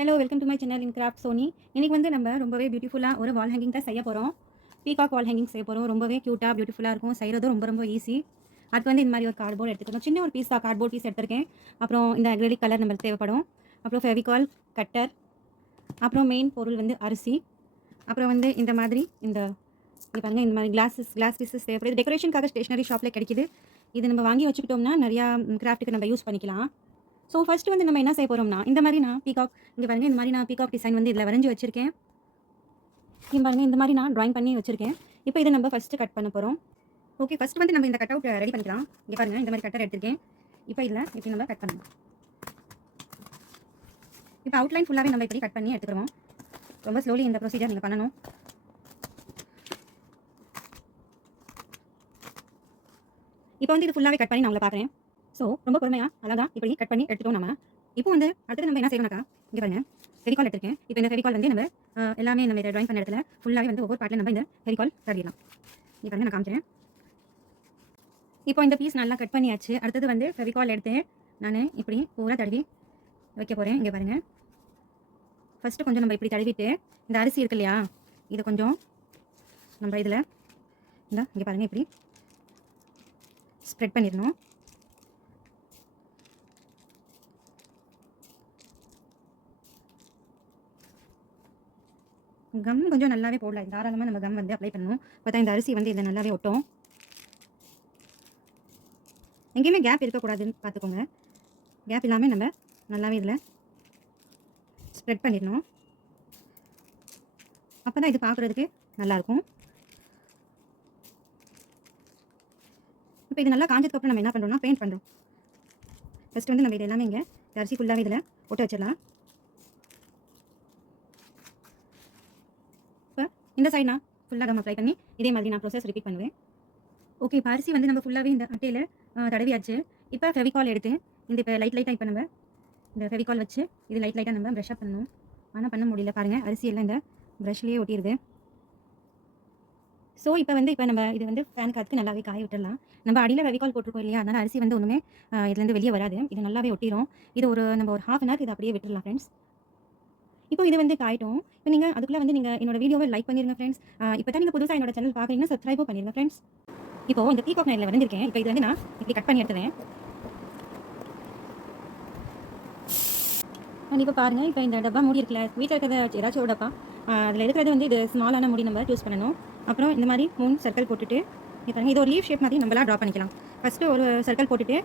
Hello welcome to my channel in craft Sony. இன்னைக்கு வந்து நம்ம ரொம்பவே பியூட்டிஃபுல்லாக ஒரு வால் ஹேங்கிங் தான் செய்ய போகிறோம். பீகாக் வால் ஹேங்கிங் செய்ய போகிறோம். ரொம்பவே க்யூட்டாக பியூட்டிஃபுல்லாக இருக்கும். செய்கிறதும் ரொம்ப ரொம்ப ஈஸி. அதுக்கு வந்து இந்த மாதிரி ஒரு கார்ட்போர்ட் எடுத்துக்கணும். சின்ன ஒரு பீஸ் தான், கார்ட்போர்ட் பீஸ் எடுத்திருக்கேன். அப்புறம் இந்த அக்ரிலிக் கலர் நம்மளுக்கு தேவைப்படும். அப்புறம் ஃபெவிகால், கட்டர், அப்புறம் மெயின் பொருள் வந்து அரிசி. அப்புறம் வந்து இந்த மாதிரி இங்க பாருங்க, இந்த மாதிரி கிளாஸ் பீசஸ் தேவைப்படுது. டெக்கரேஷனுக்காக ஸ்டேஷனரி ஷாப்பில் கிடைக்குது. இது நம்ம வாங்கி வச்சுக்கிட்டோம்னா நிறையா கிராஃப்ட்டுக்கு நம்ம யூஸ் பண்ணிக்கலாம். ஸோ ஃபர்ஸ்ட் வந்து நம்ம என்ன செய்ய போகிறோம்னா, இந்த மாதிரி நான் பீகாக் இங்கே பாருங்க, இந்த மாதிரி நான் பீகாக் டிசைன் வந்து இதில் வரைஞ்சி வச்சிருக்கேன். இங்கே பாருங்க, இந்த மாதிரி நான் ட்ராயிங் பண்ணி வச்சிருக்கேன். இப்போ இதை நம்ம ஃபஸ்ட்டு கட் பண்ண போகிறோம். ஓகே, ஃபஸ்ட் வந்து நம்ம இந்த கட் அவுட் ரெடி பண்ணிக்கலாம். இங்கே பாருங்க, இந்த மாதிரி கட்டர் எடுத்திருக்கேன். இப்போ இதில் இப்படி நம்ம கட் பண்ணலாம். இப்போ அவுட்லைன் ஃபுல்லாகவே நம்ம இப்படி கட் பண்ணி எடுத்துக்கிறோம். ரொம்ப ஸ்லோலி இந்த ப்ரொசீஜர் நீங்கள் பண்ணணும். இப்போ வந்து இது ஃபுல்லாகவே கட் பண்ணி நான் உங்களை பார்க்குறேன். ஸோ ரொம்ப பொறுமையாக அழகாக இப்படி கட் பண்ணி எடுத்துட்டோம் நம்ம. இப்போ வந்து அடுத்தது நம்ம என்ன செய்யணும்னாக்கா, இங்கே பாருங்க, ஃபெவிகால் எடுத்திருக்கேன். இப்போ இந்த ஃபெவிகால் வந்து நம்ம எல்லாமே நம்ம இதை ட்ராயிங் பண்ண இடத்துல ஃபுல்லாகவே வந்து ஒவ்வொரு பார்ட்டில் நம்ம இந்த ஃபெவிகால் தடவிடலாம். இங்கே பாருங்க, நான் காமிக்கிறேன். இப்போ இந்த பீஸ் நல்லா கட் பண்ணியாச்சு. அடுத்தது வந்து ஃபெவிகால் எடுத்து நான் இப்படி பூரா தடவி வைக்க போகிறேன். இங்கே பாருங்கள், ஃபஸ்ட்டு கொஞ்சம் நம்ம இப்படி தடவிட்டு இந்த அரிசி இருக்கு இல்லையா, இதை கொஞ்சம் நம்ம இதில் இங்கே பாருங்கள் இப்படி ஸ்ப்ரெட் பண்ணிடணும். கம் கொஞ்சம் நல்லாவே போடலாம். தாராளமாக நம்ம கம் வந்து அப்ளை பண்ணணும். பார்த்தா இந்த அரிசி வந்து இதில் நல்லாவே ஒட்டும். எங்கேயுமே கேப் இருக்கக்கூடாதுன்னு பார்த்துக்கோங்க. கேப் இல்லாமல் நம்ம நல்லாவே இதில் ஸ்ப்ரெட் பண்ணிடணும். அப்போ தான் இது பார்க்குறதுக்கு நல்லாயிருக்கும். இப்போ இது நல்லா காஞ்சதுக்கப்புறம் நம்ம என்ன பண்ணுறோம்னா, பெயிண்ட் பண்ணுறோம். ஃபஸ்ட்டு வந்து நம்ம இது எல்லாமே இங்கே அரிசி ஃபுல்லாகவே இதில் ஒட்ட வச்சிடலாம். இப்போ இந்த சைடு நான் ஃபுல்லாக கம் அப்ளை பண்ணி இதே மாதிரி நான் ப்ரோசஸ் ரிப்பீட் பண்ணுவேன். ஓகே, இப்போ அரிசி வந்து நம்ம ஃபுல்லாகவே இந்த அட்டையில் தடவியாச்சு. இப்போ ஃபெவிகால் எடுத்து இப்போ லைட்டாக இப்போ நம்ம இந்த ஃபெவிகால் வச்சு இது லைட்டாக நம்ம ப்ரஷ் அப் பண்ணணும். ஆனால் பண்ண முடியல பாருங்கள், அரிசி எல்லாம் இந்த ப்ரஷ்லேயே ஒட்டிடுது. ஸோ இப்போ நம்ம இது வந்து ஃபேன் காற்றுக்கு நல்லாவே காய விட்டுடலாம். நம்ம அடியில் ஃபெவிகால் போட்டிருக்கோம் இல்லையா, அதனால் அரிசி வந்து ஒன்றுமே இதுலேருந்து வெளியே வராது. இது நல்லாவே ஒட்டிடும். இது நம்ம ஒரு ½ hour இதை அப்படியே விட்டுடலாம் ஃப்ரெண்ட்ஸ். இப்போ இது வந்து காயட்டும். இப்போ நீங்கள் அதுக்குள்ளே வந்து நீங்கள் என்னோட வீடியோவை லைக் பண்ணிடுங்க ஃப்ரெண்ட்ஸ். இப்போ தான் நீங்கள் புதுசாக என்னோட சேனல் பார்க்குறீங்கன்னா சப்ஸ்கிரைபும் பண்ணிடுங்க ஃப்ரெண்ட்ஸ். இப்போ இந்த பீகாக் நான் இதில் வரைஞ்சிருக்கேன். இப்போ இது வந்து நான் இப்படி கட் பண்ணி எடுத்துவேன். இப்போ பாருங்கள், இப்போ இந்த டப்பா மூடி இருக்குல்ல, வீட்டில் இருக்கிறத ஏதாச்சும் ஒரு டப்பா, அதில் இருக்கிறது வந்து இது ஸ்மாலான முடி நம்ம யூஸ் பண்ணணும். அப்புறம் இந்த மாதிரி 3 சர்க்கிள் போட்டுட்டு, பாருங்கள், இது ஒரு லீவ் ஷேப் மாதிரி நம்மளாம் ட்ரா பண்ணிக்கலாம். ஃபஸ்ட்டு ஒரு சர்க்கிள் போட்டுட்டு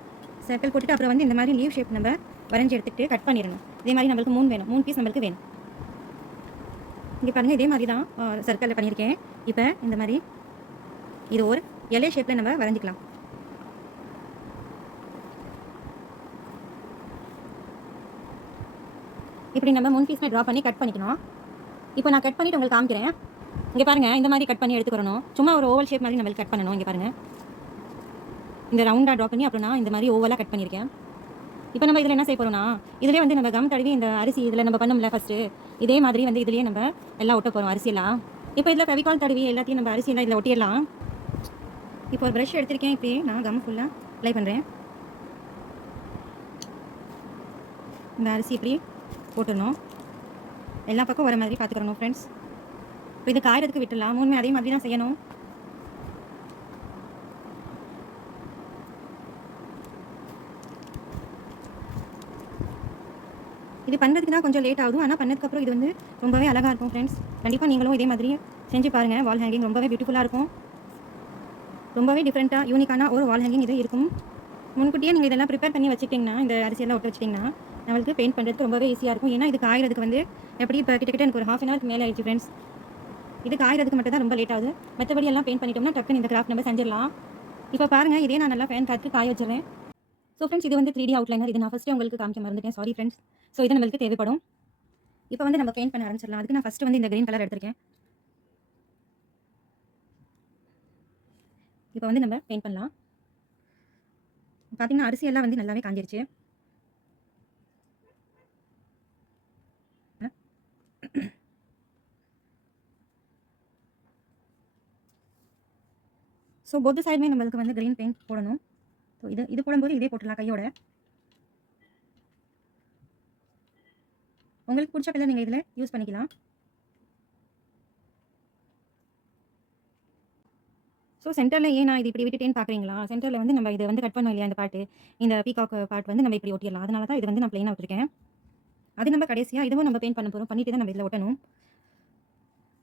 அப்புறம் வந்து இந்த மாதிரி லீவ் ஷேப் நம்ம வரைஞ்சி எடுத்துகிட்டு கட் பண்ணிடணும். இதே மாதிரி நம்மளுக்கு 3 வேணும், 3 பீஸ் நம்மளுக்கு வேணும். இங்கே பாருங்கள், இதே மாதிரி தான் சர்க்கிளில் பண்ணியிருக்கேன். இப்போ இந்த மாதிரி இது ஒரு எல்ஏ ஷேப்பில் நம்ம வரைஞ்சிக்கலாம். இப்படி நம்ம 3 பீஸ்மே ட்ரா பண்ணி கட் பண்ணிக்கணும். இப்போ நான் கட் பண்ணிவிட்டு உங்களுக்கு காமிக்கிறேன். இங்கே பாருங்கள், இந்த மாதிரி கட் பண்ணி எடுத்துக்கிறணும். சும்மா ஒரு ஓவல் ஷேப் மாதிரி நம்மளுக்கு கட் பண்ணணும். இங்கே பாருங்கள், இந்த ரவுண்டாக ட்ரா பண்ணி அப்புறம் நான் இந்த மாதிரி ஓவலாக கட் பண்ணியிருக்கேன். இப்போ நம்ம இதில் என்ன செய்ய போகிறோம்னா, இதிலே வந்து நம்ம கம் தடவி இந்த அரிசி இதில் நம்ம பண்ணோம்ல ஃபஸ்ட்டு, இதே மாதிரி வந்து இதிலேயே நம்ம எல்லாம் ஒட்ட போகிறோம் அரிசியெல்லாம். இப்போ இதில் ஃபெவிகால் தடவி எல்லாத்தையும் நம்ம அரிசியெல்லாம் இதில் ஒட்டிடலாம். இப்போ ஒரு ப்ரஷ் எடுத்திருக்கேன். இப்படி நான் கம் ஃபுல்லாக அப்ளை பண்ணுறேன். இந்த அரிசி இப்படி போட்டுடணும். எல்லா பக்கம் வர மாதிரி பார்த்துக்கிறணும் ஃப்ரெண்ட்ஸ். இப்போ இது காயறதுக்கு விட்டுடலாம். 3மே அதே மாதிரி தான் செய்யணும். இது பண்ணுறதுக்கு தான் கொஞ்சம் லேட் ஆகும். ஆனால் பண்ணதுக்கப்புறம் இது வந்து ரொம்பவே அழகாக இருக்கும் ஃப்ரெண்ட்ஸ். கண்டிப்பாக நீங்களும் இதே மாதிரி செஞ்சு பாருங்கள். வால் ஹேங்கிங் ரொம்பவே பியூட்டிஃபுல்லாக இருக்கும். ரொம்பவே டிஃப்ரெண்ட்டாக யூனிக்கான ஒரு வால் ஹேங்கிங் இது இருக்கும். முன்கூட்டியே நீங்கள் இதெல்லாம் ப்ரிப்பேர் பண்ணி வச்சுக்கிட்டிங்கன்னா, இந்த அரிசியெல்லாம் ஒட்ட வச்சிட்டிங்கன்னா நம்மளுக்கு பெயிண்ட் பண்ணுறதுக்கு ரொம்பவே ஈஸியாக இருக்கும். ஏன்னா இது காயறதுக்கு வந்து எப்படி இப்போ கிட்டத்தட்ட எனக்கு ஒரு ½ hour மேலே ஆயிடுச்சு ஃப்ரெண்ட்ஸ். இது காயறதுக்கு மட்டும் தான் ரொம்ப லேட் ஆகுது. மற்றபடி எல்லாம் பெயிண்ட் பண்ணிட்டோம்னா டக்குன்னு இந்த கிராஃப்ட் நம்ம செஞ்சிடலாம். இப்போ பாருங்கள், இதே நான் நல்லா ஃபேன் காற்றுக்கு காய வச்சிடுறேன். ஸோ ஃப்ரெண்ட்ஸ், இது வந்து 3D அவுட்லைனர். இது நான் ஃபஸ்ட்டு உங்களுக்கு காமிக்க மறந்துட்டேன், சாரி ஃப்ரெண்ட்ஸ். ஸோ இது நம்மளுக்கு தேவைப்படும். இப்போ வந்து நம்ம பெயிண்ட் பண்ண ஆரம்பிச்சிடலாம். அதுக்கு நான் ஃபஸ்ட்டு வந்து இந்த க்ரீன் கலர் எடுத்திருக்கேன். இப்போ வந்து நம்ம பெயிண்ட் பண்ணலாம். பார்த்தீங்கன்னா அரிசி எல்லாம் வந்து நல்லாவே காஞ்சிருச்சு. ஸோ போத் சைடுமே நம்மளுக்கு வந்து க்ரீன் பெயிண்ட் போடணும். ஸோ இது போடும்போது இதே போட்டுடலாம் கையோட. உங்களுக்கு பிடிச்ச கலர் நீங்கள் இதில் யூஸ் பண்ணிக்கலாம். ஸோ சென்டரில் ஏன் நான் இது இப்படி விட்டுட்டேன்னு பார்க்குறீங்களா? சென்டரில் வந்து நம்ம இதை வந்து கட் பண்ணோம் இல்லையா இந்த பார்ட்டு, இந்த பீகாக் பார்ட் வந்து நம்ம இப்படி ஒட்டிடலாம். அதனால தான் இது வந்து நான் ப்ளைனாக விட்டுருக்கேன். அது நம்ம கடைசியாக இதுவும் நம்ம பெயிண்ட் பண்ண போகிறோம். பண்ணிட்டு தான் நம்ம இதில் ஒட்டணும்.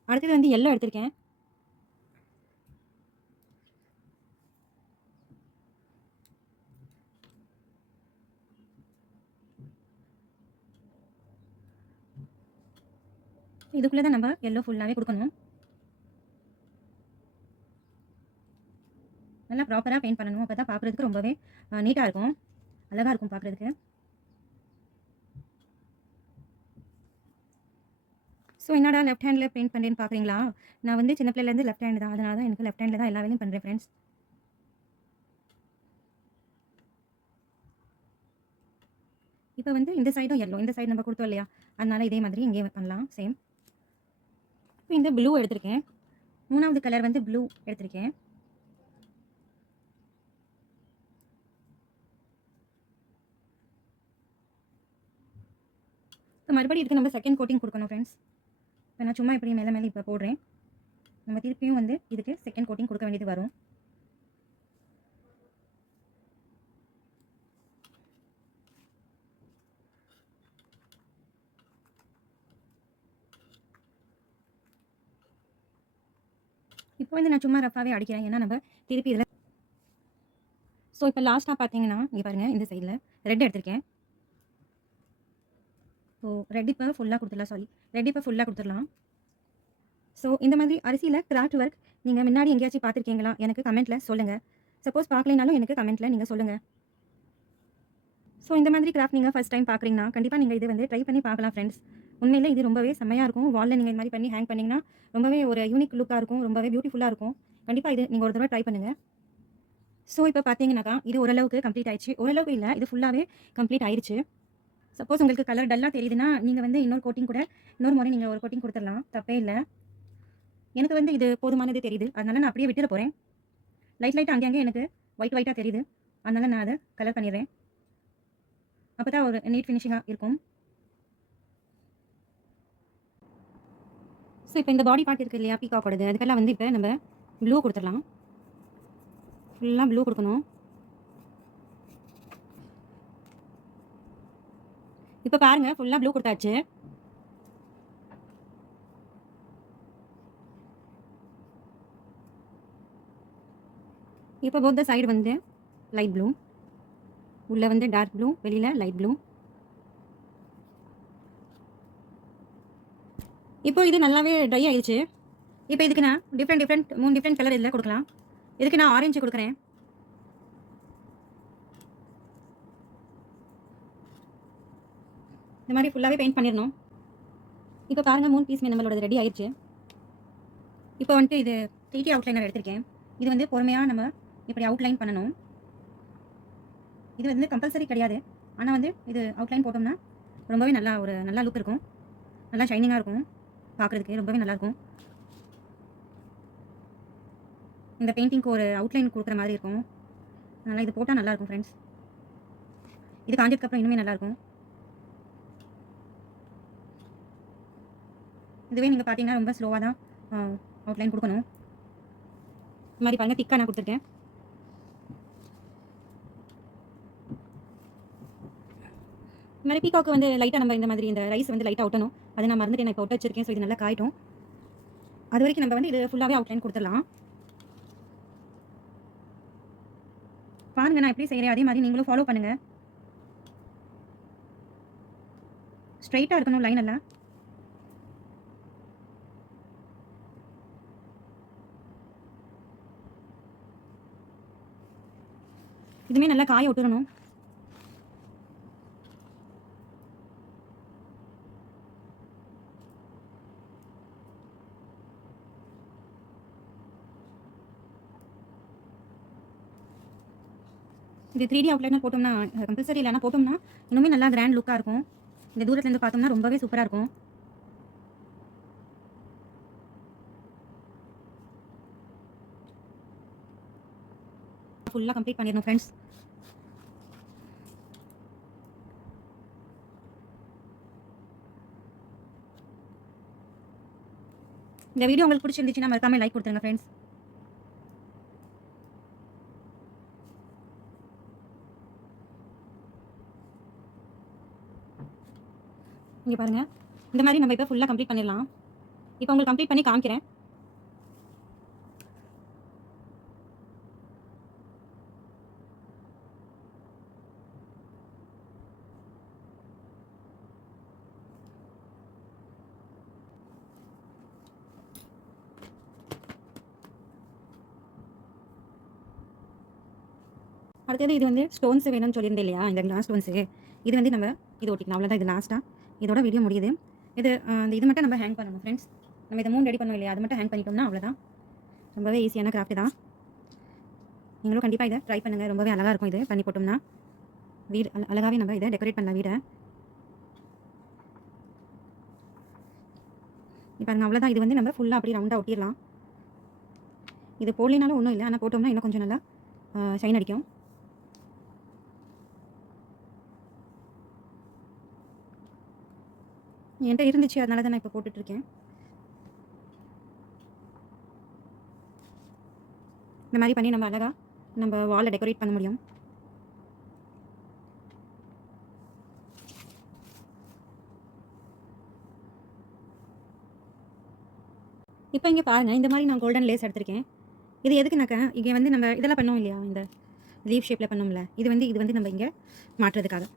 அடுத்தது வந்து எல்லோ எடுத்திருக்கேன். இதுக்குள்ளே தான் நம்ம எல்லோ ஃபுல்லாகவே கொடுக்கணும். நல்லா ப்ராப்பராக பெயிண்ட் பண்ணணும். அப்போ தான் பார்க்குறதுக்கு ரொம்பவே நீட்டாக இருக்கும், அழகாக இருக்கும் பார்க்குறதுக்கு. ஸோ என்னடா லெஃப்ட் ஹேண்டில் பெயிண்ட் பண்ணுறேன்னு பார்க்குறீங்களா? நான் வந்து சின்ன பிள்ளைலேருந்து லெஃப்ட் ஹேண்ட் தான். அதனால தான் எனக்கு லெஃப்ட் ஹேண்டில் தான் எல்லா வேலையும் பண்ணுறேன் ஃப்ரெண்ட்ஸ். இப்போ வந்து இந்த சைடும் எல்லோ, இந்த சைடு நம்ம கொடுத்தோம் இல்லையா? அதனால இதே மாதிரி இங்கே பண்ணலாம் சேம். இப்போ இந்த ப்ளூ எடுத்திருக்கேன். 3வது கலர் வந்து ப்ளூ எடுத்திருக்கேன். இப்போ மறுபடியும் இதுக்கு நம்ம செகண்ட் கோட்டிங் கொடுக்கணும் ஃப்ரெண்ட்ஸ். இப்போ நான் சும்மா இப்படி மேலே இப்போ போடுறேன். நம்ம திருப்பியும் வந்து இதுக்கு செகண்ட் கோட்டிங் கொடுக்க வேண்டியது வரும். இப்போ வந்து நான் சும்மா ரஃபாகவே அடிக்கிறேன். ஏன்னா நம்ம திருப்பி இதில் ஸோ இப்போ லாஸ்ட்டாக பார்த்தீங்கன்னா இங்கே பாருங்கள், இந்த சைடில் ரெட் எடுத்திருக்கேன். ஸோ ரெட் இப்போ ஃபுல்லாக கொடுத்துடலாம். ரெட் இப்போ ஃபுல்லாக கொடுத்துடலாம். ஸோ இந்த மாதிரி அரிசியில் கிராஃப்ட் ஒர்க் நீங்கள் முன்னாடி எங்கேயாச்சும் பார்த்துருக்கீங்களா? எனக்கு கமெண்ட்டில் சொல்லுங்கள். சப்போஸ் பார்க்கலைனாலும் எனக்கு கமெண்ட்டில் நீங்கள் சொல்லுங்கள். ஸோ இந்த மாதிரி கிராஃப்ட் நீங்கள் ஃபஸ்ட் டைம் பார்க்குறீங்கன்னா கண்டிப்பாக நீங்கள் இது வந்து ட்ரை பண்ணி பார்க்கலாம் ஃப்ரெண்ட்ஸ். உண்மையிலே இது ரொம்பவே செம்மையாக இருக்கும். வாலில் நீங்கள் இது மாதிரி பண்ணி ஹேங் பண்ணிங்கன்னா ரொம்பவே ஒரு யூனிக் லுக்காக இருக்கும், ரொம்பவே பியூட்டிஃபுல்லாக இருக்கும். கண்டிப்பாக இது நீங்கள் ஒரு தடவை ட்ரை பண்ணுங்கள். ஸோ இப்போ பார்த்தீங்கன்னாக்கா இது ஓரளவுக்கு கம்ப்ளீட் ஆயிடுச்சு. ஓரளவுக்கு இல்லை, இது ஃபுல்லாகவே கம்ப்ளீட் ஆயிடுச்சு. சப்போஸ் உங்களுக்கு கலர் டல்லாக தெரியுதுன்னா நீங்கள் வந்து இன்னொரு கோட்டிங் கூட இன்னொரு முறை நீங்கள் ஒரு கோட்டிங் கொடுத்துடலாம், தப்பே இல்லை. எனக்கு வந்து இது போதுமானது தெரியுது, அதனால நான் அப்படியே விட்டுற போகிறேன். லைட்டாக அங்கங்கே எனக்கு ஒயிட்டாக தெரியுது, அதனால நான் அதை கலர் பண்ணிடுறேன். அப்போ தான் ஒரு நீட் ஃபினிஷிங்காக இருக்கும். ஸோ இப்போ இந்த பாடி பார்ட் இருக்குது இல்லையா பீகாக்கோடது, அதுக்கெல்லாம் வந்து இப்போ நம்ம ப்ளூ கொடுத்துடலாம். ஃபுல்லாக ப்ளூ கொடுக்கணும். இப்போ பாருங்கள் ஃபுல்லாக ப்ளூ கொடுத்தாச்சு. இப்போ போத் சைடு வந்து லைட் ப்ளூ, உள்ளே வந்து டார்க் ப்ளூ, வெளியில் லைட் ப்ளூ. இப்போ இது நல்லாவே ட்ரை ஆயிடுச்சு. இப்போ இதுக்கு நான் டிஃப்ரெண்ட் 3 டிஃப்ரெண்ட் கலர் இதில் கொடுக்கலாம். இதுக்கு நான் ஆரஞ்சு கொடுக்குறேன். இந்த மாதிரி ஃபுல்லாகவே பெயிண்ட் பண்ணிடணும். இப்போ பாருங்கள் 3 பீஸ் நம்மளோட ரெடி ஆயிடுச்சு. இப்போ வந்துட்டு இது 3D அவுட்லைனர் எடுத்திருக்கேன். இது வந்து பொறுமையாக நம்ம இப்படி அவுட்லைன் பண்ணணும். இது வந்து கம்பல்சரி கிடையாது, ஆனால் வந்து இது அவுட்லைன் போட்டோம்னா ரொம்பவே நல்ல லுக் இருக்கும், நல்லா ஷைனிங்காக இருக்கும், பார்க்குறதுக்கு ரொம்பவே நல்லாயிருக்கும். இந்த பெயிண்டிங்க்கு ஒரு அவுட்லைன் கொடுக்குற மாதிரி இருக்கும். அதனால் இது போட்டால் நல்லாயிருக்கும் ஃப்ரெண்ட்ஸ். இது காஞ்சதுக்கப்புறம் இன்னுமே நல்லாயிருக்கும். இதுவே நீங்கள் பார்த்தீங்கன்னா ரொம்ப ஸ்லோவாக தான் அவுட்லைன் கொடுக்கணும். இந்த மாதிரி பாருங்கள், திக்காக நான் கொடுத்துருக்கேன். இந்த மாதிரி பீகாக்கு வந்து லைட்டாக நம்ம இந்த மாதிரி இந்த ரைஸ் வந்து லைட்டாக ஒட்டணும். அதை நான் மறந்துட்டு நான் இப்போ ஒட்ட வச்சிருக்கேன். ஸோ இது நல்லா காயிட்டும். அது வரைக்கும் நம்ம வந்து இது ஃபுல்லாகவே அவுட்லைன் கொடுத்துடலாம். பாருங்கள் நான் எப்படி செய்கிறேன், அதே மாதிரி நீங்களும் ஃபாலோ பண்ணுங்கள். ஸ்ட்ரைட்டாக இருக்கணும் லைன் எல்லாம். இதுவுமே நல்லா காய விட்டுறணும். இது 3D அவுட்லைனர் போட்டோம்னா கம்பல்சரி இல்லைனா போட்டோம்னா இன்னுமே நல்லா கிராண்ட் லுக்காக இருக்கும். இந்த தூரத்துலேருந்து பார்த்தோம்னா ரொம்பவே சூப்பராக இருக்கும். ஃபுல்லாக கம்ப்ளீட் பண்ணிடணும் ஃப்ரெண்ட்ஸ். இந்த வீடியோ உங்களுக்கு பிடிச்சிருந்துச்சுன்னா மறக்காம லைக் கொடுத்துருங்க ஃப்ரெண்ட்ஸ். இங்கே பாருங்கள், இந்த மாதிரி நம்ம இப்போ ஃபுல்லாக கம்ப்ளீட் பண்ணிடலாம். இப்போ உங்களுக்கு கம்ப்ளீட் பண்ணி காமிக்கிறேன். அடுத்தது இது வந்து ஸ்டோன்ஸ் வேணும்னு சொல்லியிருந்தேன் இல்லையா, இந்த கிளாஸ் ஸ்டோன்ஸு. இது வந்து நம்ம இது ஒட்டிக்கலாம், அவ்வளோதான். இது லாஸ்ட்டாக இதோட வீடியோ முடியுது. இது மட்டும் நம்ம ஹேங் பண்ணணும் ஃப்ரெண்ட்ஸ். நம்ம இதை 3 ரெடி பண்ணோம் இல்லையா, அது மட்டும் ஹேங் பண்ணிட்டோம்னா அவ்வளோதான். ரொம்பவே ஈஸியான கிராஃப்ட் தான். நீங்களும் கண்டிப்பாக இதை ட்ரை பண்ணுங்கள். ரொம்பவே அழகாக இருக்கும் இது பண்ணி போட்டோம்னா. வீடு அழகாகவே நம்ம இதை டெக்கரேட் பண்ணலாம் வீடை. இப்போ அவ்வளோதான். இது வந்து நம்ம ஃபுல்லாக அப்படியே ரவுண்டாக ஒட்டிடலாம். இது போடலினாலும் ஒன்றும் இல்லை, ஆனால் போட்டோம்னா இன்னும் கொஞ்சம் நல்லா ஷைன் அடிக்கும். என்கிட்ட இருந்துச்சு, அதனால தான் நான் இப்போ போட்டுட்ருக்கேன். இந்த மாதிரி பண்ணி நம்ம அழகாக நம்ம வாலை டெக்கரேட் பண்ண முடியும். இப்போ இங்கே பாருங்கள், இந்த மாதிரி நான் கோல்டன் லேஸ் எடுத்திருக்கேன். இது எதுக்குனாக்கா, இங்கே வந்து நம்ம இதெல்லாம் பண்ணோம் இல்லையா, இந்த லீஃப் ஷேப்பில் பண்ணோம்ல, இது வந்து நம்ம இங்கே மாட்டுறதுக்காக.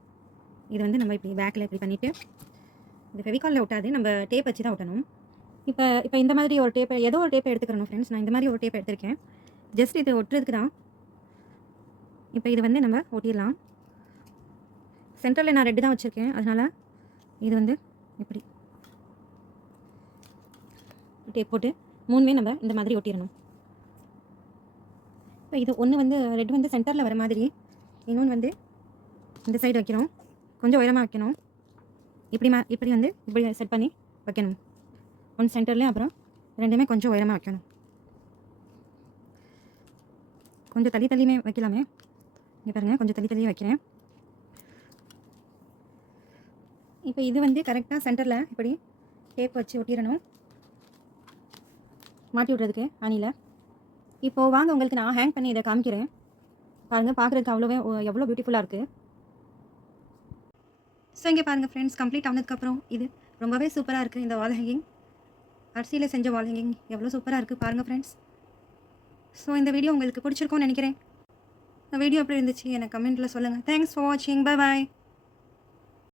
இது வந்து நம்ம இப்படி பேக்கில் இப்படி பண்ணிவிட்டு, இது ஃபெவிகாலில் ஒட்டாது, நம்ம டேப் வச்சு தான் ஒட்டணும். இப்போ இந்த மாதிரி ஒரு டேப்பை, ஏதோ ஒரு டேப்பை எடுத்துக்கிறணும் ஃப்ரெண்ட்ஸ். நான் இந்த மாதிரி ஒரு டேப்பை எடுத்திருக்கேன், ஜஸ்ட் இது ஒட்டுறதுக்கு தான். இப்போ இது வந்து நம்ம ஒட்டிடலாம். சென்டரில் நான் ரெட்டு தான் வச்சுருக்கேன், அதனால் இது வந்து இப்படி டேப் போட்டு 3மே நம்ம இந்த மாதிரி ஒட்டிடணும். இப்போ இது ஒன்று வந்து ரெட் வந்து சென்டரில் வர மாதிரி, இன்னொன்று வந்து இந்த சைடு வைக்கணும், கொஞ்சம் உயரமாக வைக்கணும். இப்படி வந்து இப்படி செட் பண்ணி வைக்கணும். ஒன்று சென்டர்லேயும், அப்புறம் 2மே கொஞ்சம் உயரமாக வைக்கணும். கொஞ்சம் தள்ளியுமே வைக்கலாமே. இங்கே பாருங்கள், கொஞ்சம் தள்ளியே வைக்கிறேன். இப்போ இது வந்து கரெக்டாக சென்டரில் இப்படி டேப் வச்சு ஒட்டிடணும், மாட்டி விட்றதுக்கு ஆணியில். இப்போது வாங்க, உங்களுக்கு நான் ஹேங் பண்ணி இதை காமிக்கிறேன். பாருங்கள், பார்க்குறதுக்கு எவ்வளோ பியூட்டிஃபுல்லாக இருக்குது. ஸோ இங்கே பாருங்கள் ஃப்ரெண்ட்ஸ், கம்ப்ளீட் ஆனதுக்கப்புறம் இது ரொம்பவே சூப்பராக இருக்குது. இந்த வால் ஹேங்கிங், அரிசியில் செஞ்ச வால் ஹேங்கிங் எவ்வளோ சூப்பராக இருக்குது பாருங்கள் ஃப்ரெண்ட்ஸ். ஸோ இந்த வீடியோ உங்களுக்கு பிடிச்சிருக்கும்னு நினைக்கிறேன். இந்த வீடியோ எப்படி இருந்துச்சு எனக்கு கமெண்ட்டில் சொல்லுங்கள். தேங்க்ஸ் ஃபார் வாட்சிங். Bye bye.